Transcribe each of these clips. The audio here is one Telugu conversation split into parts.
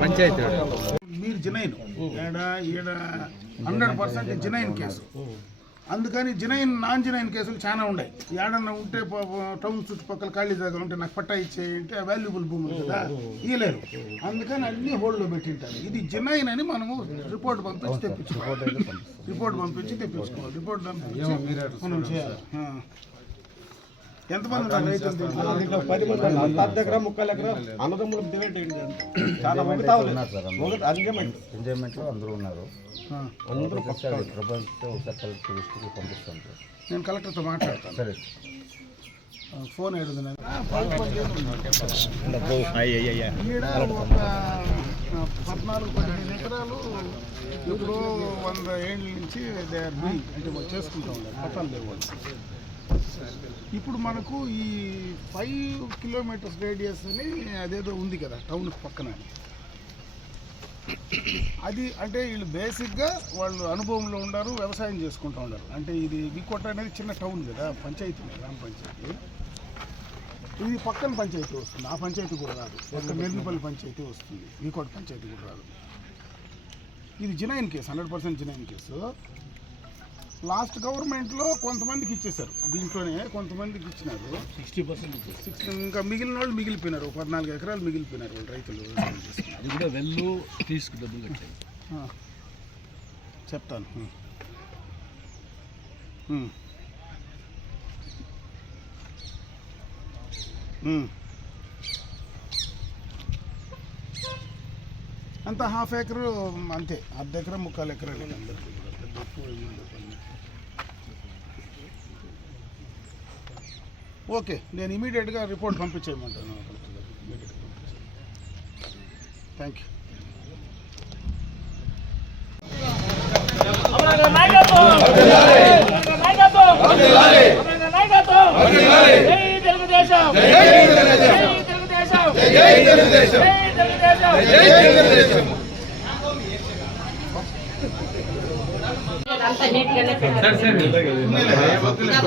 పంచాయతీ మీరు జినైన్ ఈడ 100% జినైన్ కేసు. అందుకని జినైన్ నాన్ జినైన్ కేసులు చాలా ఉన్నాయి. ఏడన్నా ఉంటే టౌన్ చుట్టుపక్కల ఖాళీ జాగా ఉంటే నాకు పట్టా ఇచ్చేయంటే వాల్యుబుల్ భూములు కదా ఇవ్వలేరు. అందుకని అన్ని హోల్డ్లో పెట్టింటారు. ఇది జినైన్ అని మనము రిపోర్ట్ పంపించి తెప్పించుకోవాలి. రిపోర్ట్ పంపించి మనం చేయాలి. ఎంతమంది ఉన్నారు రైతులు? 10 మంది. 10 ఎకరా 3 ఎకరా అన్నదమ్ములు డివైడ్ అయ్యింది. చాలా మంది ఎంజాయ్మెంట్లో అందరూ ఉన్నారు. అందరూ ప్రభుత్వం ఒకసారి కలెక్టర్ పంపిస్తాను. నేను కలెక్టర్తో మాట్లాడతాను. సరే, ఫోన్ ఏడుంది. 14-15 ఎకరాలు ఇప్పుడు 100 ఏళ్ళ నుంచి అంటే చేసుకుంటూ ఉన్నారు. పట్టాలు లేవు. ఇప్పుడు మనకు ఈ 5 కిలోమీటర్స్ రేడియస్ అని అదేదో ఉంది కదా టౌన్ పక్కన. అది అంటే వీళ్ళు బేసిక్గా వాళ్ళు అనుభవంలో ఉన్నారు, వ్యవసాయం చేసుకుంటూ ఉన్నారు. అంటే ఇది వికోట అనేది చిన్న టౌన్ కదా, పంచాయతీ గ్రామ పంచాయతీ. ఇది పక్కన పంచాయతీ వస్తుంది. ఆ పంచాయతీ కూడా రాదు. పక్కన నెల్లిపల్లి పంచాయతీ వస్తుంది. వికోట పంచాయతీ కూడా రాదు. ఇది genuine case, 100% genuine case. Last గవర్నమెంట్లో కొంతమందికి ఇచ్చేశారు. దీంట్లోనే కొంతమందికి ఇచ్చినారు. 60% ఇంకా మిగిలిన వాళ్ళు మిగిలిపోయినారు. 14 ఎకరాలు మిగిలిపోయినారు వాళ్ళు రైతులు. అది కూడా వెళ్ళు తీసుకు డబ్బులు కట్టాయి. చెప్తాను. అంతా ½ ఎకరు అంతే. అర్ధ ఎకరా 3/4 ఎకరాలు. ఓకే, నేను ఇమీడియట్గా రిపోర్ట్ పంపించేయమంటాను. Thank you.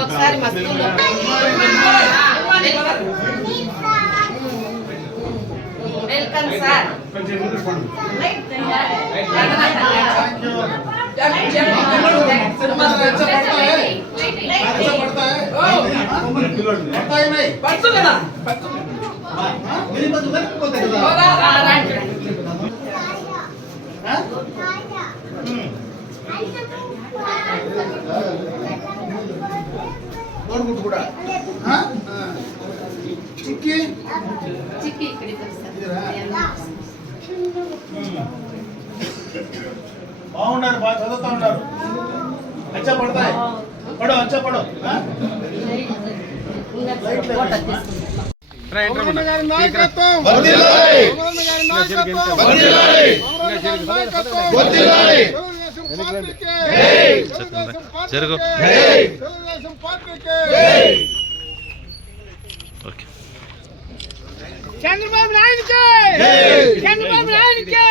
ఒకసారి వెల్కమ్ సార్. కూడా చిక్కి బాగున్నారు, బాగా చదువుతా ఉన్నారు. అచ్చా పడతాయి. పడో అచ్చా పడో. జరుగు. చంద్రబాబు నాయుడుకి చంద్రబాబు నాయుడుకి